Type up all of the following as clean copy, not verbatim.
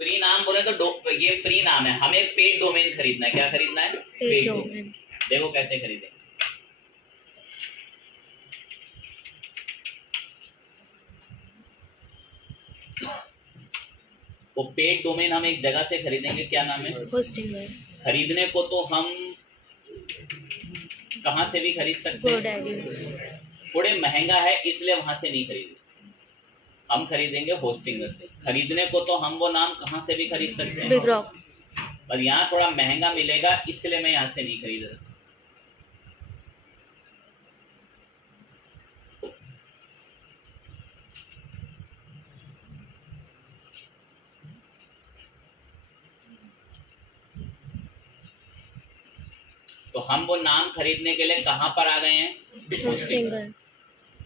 Free नाम बोले तो ये फ्री नाम है, हमें पेड डोमेन खरीदना है। क्या खरीदना है? Paid domain. देखो कैसे खरीदें। वो पेड डोमेन हम एक जगह से खरीदेंगे, क्या नाम है? होस्टिंगर। खरीदने को तो हम कहाँ से भी खरीद सकते हैं, थोड़े महंगा है इसलिए वहां से नहीं खरीदे, हम खरीदेंगे होस्टिंगर से। खरीदने को तो हम वो नाम कहाँ से भी खरीद सकते हैं, बिगरॉक, पर यहाँ थोड़ा महंगा मिलेगा इसलिए मैं यहाँ से नहीं खरीद रहा। तो हम वो नाम खरीदने के लिए कहाँ पर आ गए हैं? होस्टिंगर।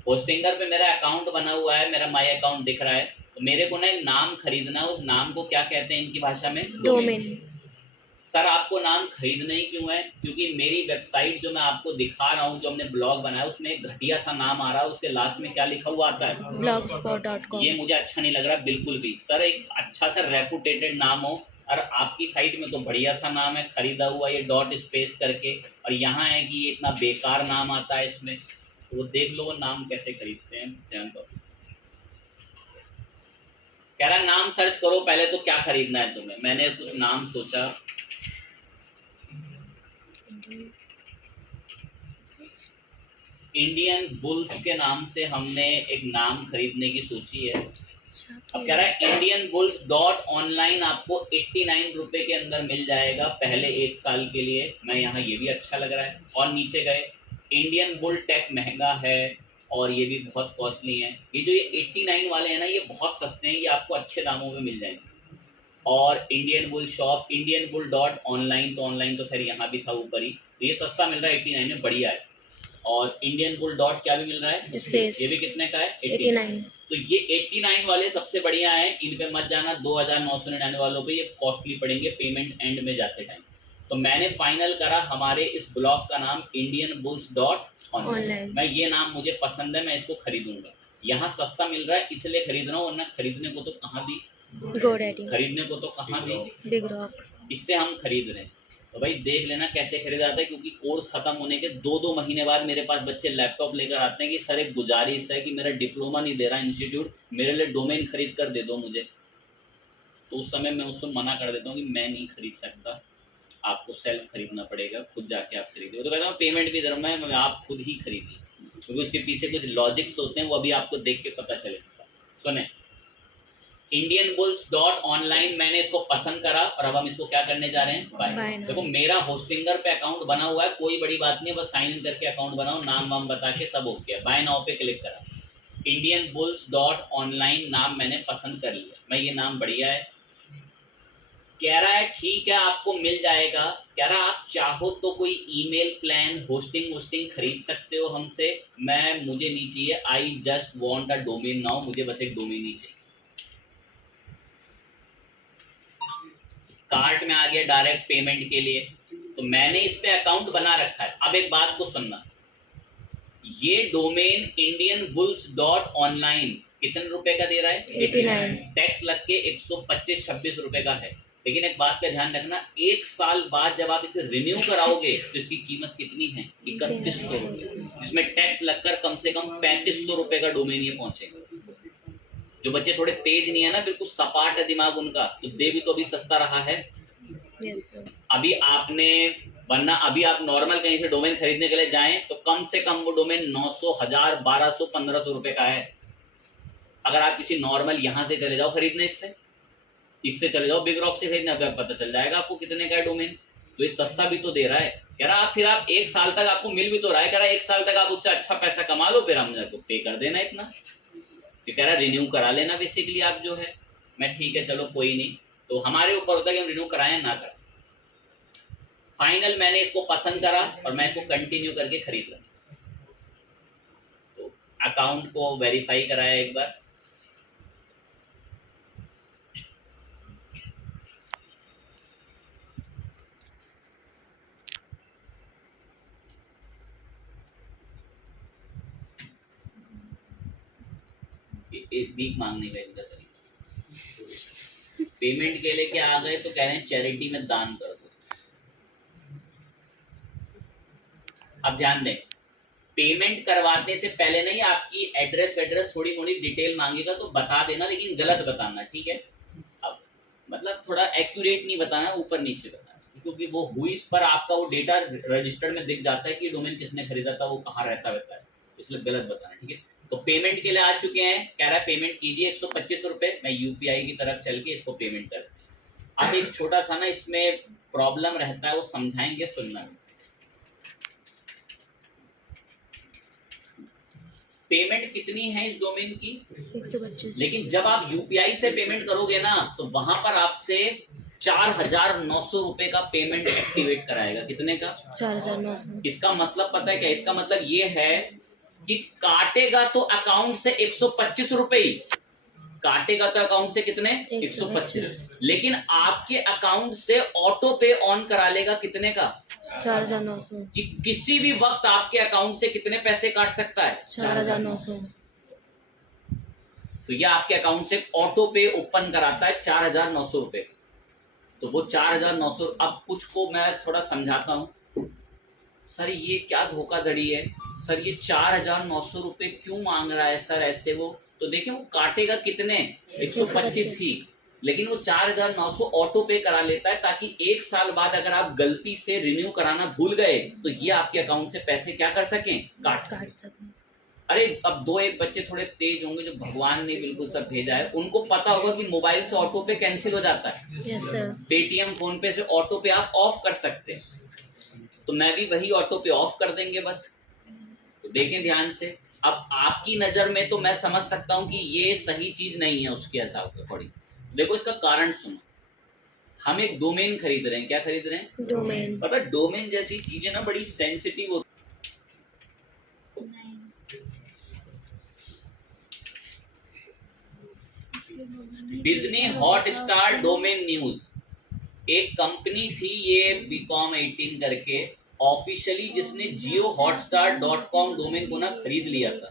होस्टिंगर पे मेरा अकाउंट बना हुआ है, मेरा माई अकाउंट दिख रहा है। तो मेरे को ना एक नाम खरीदना है, उस नाम को क्या कहते हैं इनकी भाषा में? डोमेन। सर आपको नाम खरीदना ही क्यों है? क्योंकि मेरी वेबसाइट जो मैं आपको दिखा रहा हूँ, जो हमने ब्लॉग बनाया, उसमें एक घटिया सा नाम आ रहा है, उसके लास्ट में क्या लिखा हुआ आता है? blogspot.com। ये मुझे अच्छा नहीं लग रहा बिल्कुल भी। सर एक अच्छा सा रेपुटेटेड नाम हो, और आपकी साइट में तो बढ़िया सा नाम है, खरीदा हुआ, ये डॉट स्पेस करके, और यहाँ है कि ये इतना बेकार नाम आता है इसमें। तो वो देख लो वो नाम कैसे खरीदते हैं, ध्यान दो। कह रहा नाम सर्च करो पहले, तो क्या खरीदना है तुम्हें? मैंने कुछ नाम सोचा, इंडियन बुल्स के नाम से हमने एक नाम खरीदने की सोची है। अब कह रहा है इंडियन बुल्स डॉट ऑनलाइन आपको 89 रुपए के अंदर मिल जाएगा पहले 1 साल के लिए। मैं यहाँ, ये भी अच्छा लग रहा है। और नीचे गए, इंडियन बुल टेक महंगा है और ये भी बहुत कॉस्टली है। ये जो ये 89 वाले हैं ना, ये बहुत सस्ते हैं, ये आपको अच्छे दामों में मिल जाएंगे। और Indian bull shop, Indian bull dot online, तो ऑनलाइन तो खैर यहाँ भी था ऊपर ही, तो ये सस्ता मिल रहा है 89 में, बढ़िया है। और इंडियन बुल डॉट क्या भी मिल रहा है? स्पेस। ये भी कितने का है? 89। तो ये 89 वाले सबसे बढ़िया है, इन पे मत जाना। 2999 वालों पे ये कॉस्टली पड़ेंगे पेमेंट एंड में जाते टाइम। तो मैंने फाइनल करा हमारे इस ब्लॉग का नाम इंडियन बुल्स डॉट ऑनलाइन। मैं ये नाम मुझे पसंद है, मैं इसको खरीदूंगा। यहाँ सस्ता मिल रहा है इसलिए खरीद रहा हूँ, वरना खरीदने को तो कहाँ दी, खरीदने को तो कहाँ दी, बिगरॉक। इससे हम खरीद रहे हैं। तो भाई देख लेना कैसे खरीदा जाता है, क्योंकि कोर्स खत्म होने के 2-2 महीने बाद मेरे पास बच्चे लैपटॉप लेकर आते हैं कि सर एक गुजारिश है कि मेरा डिप्लोमा नहीं दे रहा इंस्टीट्यूट, मेरे लिए डोमेन खरीद कर दे दो मुझे। तो उस समय मैं उसको मना कर देता हूँ कि मैं नहीं खरीद सकता, आपको सेल्फ खरीदना पड़ेगा, खुद जाके आप खरीदिए। तो कहता हूँ पेमेंट भी दे रहा हूँ मैं, आप खुद ही खरीदिए, क्योंकि उसके पीछे कुछ लॉजिक्स होते हैं, वो अभी आपको देख के पता चलेगा। सुने, इंडियन बुल्स डॉट ऑनलाइन मैंने इसको पसंद करा, और अब हम इसको क्या करने जा रहे हैं? बाय। देखो मेरा होस्टिंगर पे अकाउंट बना हुआ है, कोई बड़ी बात नहीं, बस साइन इन करके अकाउंट बनाओ, नाम वाम बता के सब ओके है। बाय नाउ पे क्लिक करा, इंडियन बुल्स डॉट ऑनलाइन नाम मैंने पसंद कर लिया। मैं ये नाम बढ़िया है, कह रहा है ठीक है आपको मिल जाएगा। कह रहा आप चाहो तो कोई ईमेल प्लान, होस्टिंग खरीद सकते हो हमसे। मुझे नहीं चाहिए, I just want a domain now, मुझे बस एक डोमेन ही चाहिए। कार्ट में आ गया डायरेक्ट पेमेंट के लिए, तो मैंने इस पे अकाउंट बना रखा है। अब एक बात को सुनना, ये domain Indian bulls dot online कितने रुपए का दे रहा है? 89। टैक्स लग के 125-26 रुपए का है। लेकिन एक बात का ध्यान रखना, 1 साल बाद जब आप इसे रिन्यू कराओगे तो इसकी कीमत कितनी है? 3100 रुपए। इसमें टैक्स लगकर कम से कम 3500 रुपए का डोमेन ये पहुंचेगा। जो बच्चे थोड़े तेज नहीं है ना, बिल्कुल सपाट है दिमाग उनका, तो दे भी तो अभी सस्ता रहा है। yes, अभी आपने, वरना अभी आप नॉर्मल कहीं से डोमेन खरीदने के लिए जाएं तो कम से कम वो डोमेन 900, 1000, 1200, 1500 रुपए का है। अगर आप किसी नॉर्मल यहाँ से चले जाओ खरीदने, इससे चले जाओ बिगरॉक से खरीदना, पता चल जाएगा आपको कितने का है डोमेन। तो ये सस्ता भी तो दे रहा है। कह रहा आप फिर आप 1 साल तक आपको मिल भी तो रहा है, कह रहा 1 साल तक आप उससे अच्छा पैसा कमा लो, फिर हम को पे कर देना इतना। तो कह रहा रिन्यू करा लेना बेसिकली आप जो है। मैं ठीक है चलो कोई नहीं, तो हमारे ऊपर होता है कि हम रिन्यू कराएं ना कराएं। फाइनल मैंने इसको पसंद करा और मैं इसको कंटिन्यू करके खरीद रहा। तो अकाउंट को वेरीफाई कराया एक बार, एक वीक मांगने का इनका तरीका। पेमेंट के लिए क्या आ गए, तो कह रहे हैं चैरिटी में दान कर दो। अब ध्यान दें, पेमेंट करवाने से पहले नहीं आपकी एड्रेस वेड्रेस थोड़ी मोड़ी डिटेल मांगेगा तो बता देना, लेकिन गलत बताना, ठीक है। अब मतलब थोड़ा एक्यूरेट नहीं बताना, ऊपर नीचे बताना, क्योंकि वो हुईस पर आपका वो डेटा रजिस्टर्ड में दिख जाता है कि डोमेन किसने खरीदा था, वो कहाँ रहता है, इसलिए गलत बताना, ठीक है। तो पेमेंट के लिए आ चुके हैं, कह रहा है पेमेंट कीजिए 125 रुपए, मैं यूपीआई की तरफ चल के इसको पेमेंट कर। अब एक छोटा सा ना इसमें प्रॉब्लम रहता है, वो समझाएंगे, सुनना। पेमेंट कितनी है इस डोमेन की? 125। लेकिन जब आप यूपीआई से पेमेंट करोगे ना, तो वहां पर आपसे 4,900 रुपए का पेमेंट एक्टिवेट कराएगा। कितने का? 4,900। इसका मतलब पता है क्या? इसका मतलब ये है कि काटेगा तो अकाउंट से 125 रुपए ही काटेगा, तो अकाउंट से कितने? 125। लेकिन आपके अकाउंट से ऑटो पे ऑन करा लेगा कितने का? 4,900। कि किसी भी वक्त आपके अकाउंट से कितने पैसे काट सकता है? 4,900। तो ये आपके अकाउंट से ऑटो पे ओपन कराता है 4,900 रुपए। तो वो 4,900, अब कुछ को मैं थोड़ा समझाता हूँ। सर ये क्या धोखाधड़ी है, सर ये 4,900 रुपए क्यों मांग रहा है सर ऐसे? वो तो देखिए, वो काटेगा कितने? 125 ही, लेकिन वो 4,900 ऑटो पे करा लेता है, ताकि 1 साल बाद अगर आप गलती से रिन्यू कराना भूल गए तो ये आपके अकाउंट से पैसे क्या कर सकें? काट सकें। अरे अब 2-1 बच्चे थोड़े तेज होंगे, जो भगवान ने बिल्कुल सब भेजा है, उनको पता होगा कि मोबाइल से ऑटो पे कैंसिल हो जाता है। Yes sir. पेटीएम, फोन पे से ऑटो पे आप ऑफ कर सकते हैं, तो मैं भी वही ऑटो पे ऑफ कर देंगे बस। तो देखें ध्यान से। अब आपकी नजर में तो मैं समझ सकता हूं कि ये सही चीज नहीं है उसके हिसाब से थोड़ी। देखो इसका कारण सुनो, हम एक डोमेन खरीद रहे हैं। क्या खरीद रहे हैं? डोमेन। पता है डोमेन जैसी चीजें ना बड़ी सेंसिटिव होती। डिज्नी हॉटस्टार डोमेन न्यूज एक कंपनी थी, ये बीकॉम 18 करके, ऑफिशियली जिसने JioHotstar.com डोमेन को ना खरीद लिया था।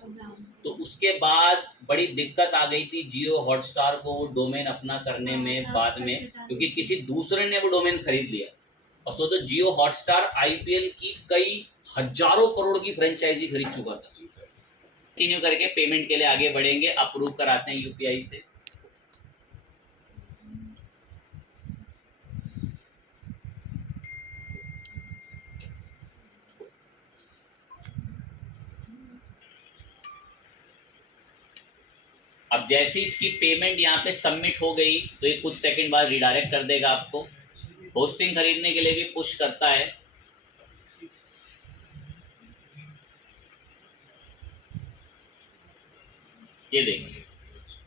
तो उसके बाद बड़ी दिक्कत आ गई थी जियो हॉटस्टार को वो डोमेन अपना करने में बाद में, क्योंकि किसी दूसरे ने वो डोमेन खरीद लिया। और सोचो जियो हॉटस्टार IPL की कई हजारों करोड़ की फ्रेंचाइजी खरीद चुका था। कंटिन्यू करके पेमेंट के लिए आगे बढ़ेंगे, अप्रूव कराते हैं यूपीआई से। अब जैसे इसकी पेमेंट यहाँ पे सबमिट हो गई तो ये कुछ सेकंड बाद रिडायरेक्ट कर देगा आपको। होस्टिंग खरीदने के लिए भी पुश करता है। ये देखिए,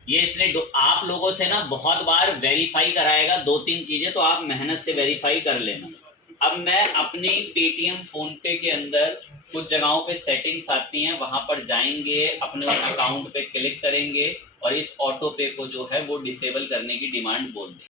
ये इसने आप लोगों से ना बहुत बार वेरीफाई कराएगा 2-3 चीजें, तो आप मेहनत से वेरीफाई कर लेना। अब मैं अपनी पेटीएम फोन पे के अंदर कुछ जगहों पे सेटिंग्स आती हैं, वहां पर जाएंगे, अपने उस अकाउंट पे क्लिक करेंगे और इस ऑटो पे को जो है वो डिसेबल करने की डिमांड बोल दें।